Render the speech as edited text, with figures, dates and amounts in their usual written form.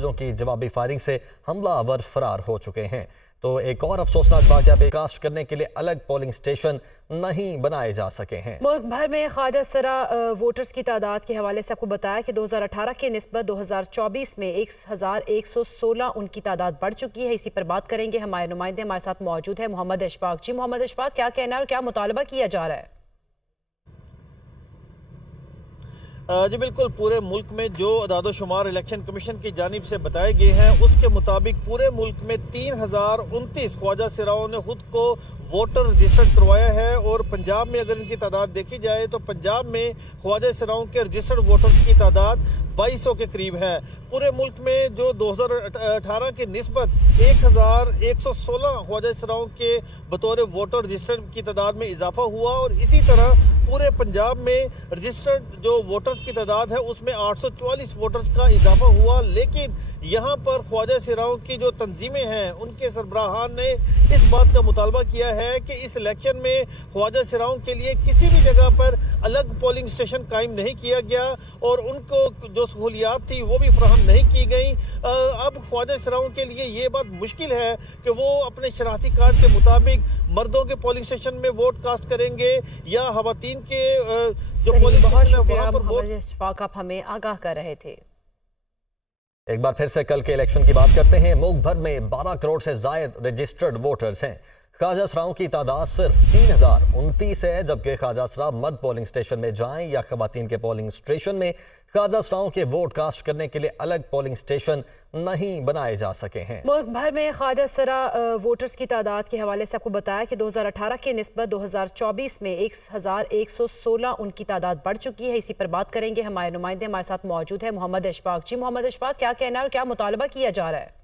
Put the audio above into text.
मुहाफिजों की जवाबी फायरिंग से हमलावर फरार हो चुके हैं। तो एक और अफसोसनाक वाक़या बेकास्ट करने के लिए अलग पोलिंग स्टेशन नहीं बनाए जा सके हैं। मुल्क भर में ख्वाजा सरा वोटर्स की तादाद के हवाले से आपको बताया कि 2018 के निस्बत 2024 में 1116 उनकी तादाद बढ़ चुकी है। इसी पर बात करेंगे, हमारे नुमाइंदे हमारे साथ मौजूद है मोहम्मद अशफाक जी। मोहम्मद अशफाक, क्या कहना है और क्या मुतालबा किया जा रहा है? जी बिल्कुल, पूरे मुल्क में जो अदाद-ओ-शुमार इलेक्शन कमीशन की जानिब से बताए गए हैं उसके मुताबिक पूरे मुल्क में 3029 ख्वाजा सिराओं ने खुद को वोटर रजिस्टर्ड करवाया है। और पंजाब में अगर इनकी तादाद देखी जाए तो पंजाब में ख्वाजा सिराओं के रजिस्टर्ड वोटर्स की तादाद 2200 के करीब है। पूरे मुल्क में जो 2018 की निस्बत 1116 ख्वाजा सिराओं के बतौर वोटर रजिस्टर्ड की तादाद में इजाफा हुआ। और इसी तरह पूरे पंजाब में रजिस्टर्ड जो वोटर्स की तादाद है उसमें 844 वोटर्स का इजाफा हुआ। लेकिन यहाँ पर ख्वाजा सिराओं की जो तंजीमें हैं उनके सरबराहान ने इस बात का मुतालबा किया है कि इस इलेक्शन में ख्वाजा सिराओं के लिए किसी भी जगह पर अलग पोलिंग स्टेशन कायम नहीं किया गया और उनको जो सहूलियात थी वो भी फराहम नहीं की गई। अब ख्वाजा सिराओं के लिए ये बात मुश्किल है कि वो अपने शनाख्ती कार्ड के मुताबिक मर्दों के पोलिंग स्टेशन में वोट कास्ट करेंगे या खवातीन के जो पोलिंग स्टेशन है वहाँ पर वोट। अशफाक, आप हमें आगाह कर रहे थे। एक बार फिर से कल के इलेक्शन की बात करते हैं। मुल्क भर में 12 करोड़ से जायद रजिस्टर्ड वोटर्स हैं। ख्वाजा सराओं की तादाद सिर्फ 3029 है, जबकि ख्वाजा सरा मर्द पोलिंग स्टेशन में जाएं या खवातीन के पोलिंग स्टेशन में ख्वाजा सराओं के वोट कास्ट करने के लिए अलग पोलिंग स्टेशन नहीं बनाए जा सके हैं। मुल्क भर में ख्वाजा सरा वोटर्स की तादाद के हवाले से आपको बताया कि 2018 के निस्बत 2024 में 1116 उनकी तादाद बढ़ चुकी है। इसी पर बात करेंगे, हमारे नुमाइंदे हमारे साथ मौजूद है मोहम्मद अशफाक जी। मोहम्मद अशफाक, क्या कहना है और क्या मुतालबा किया जा रहा है?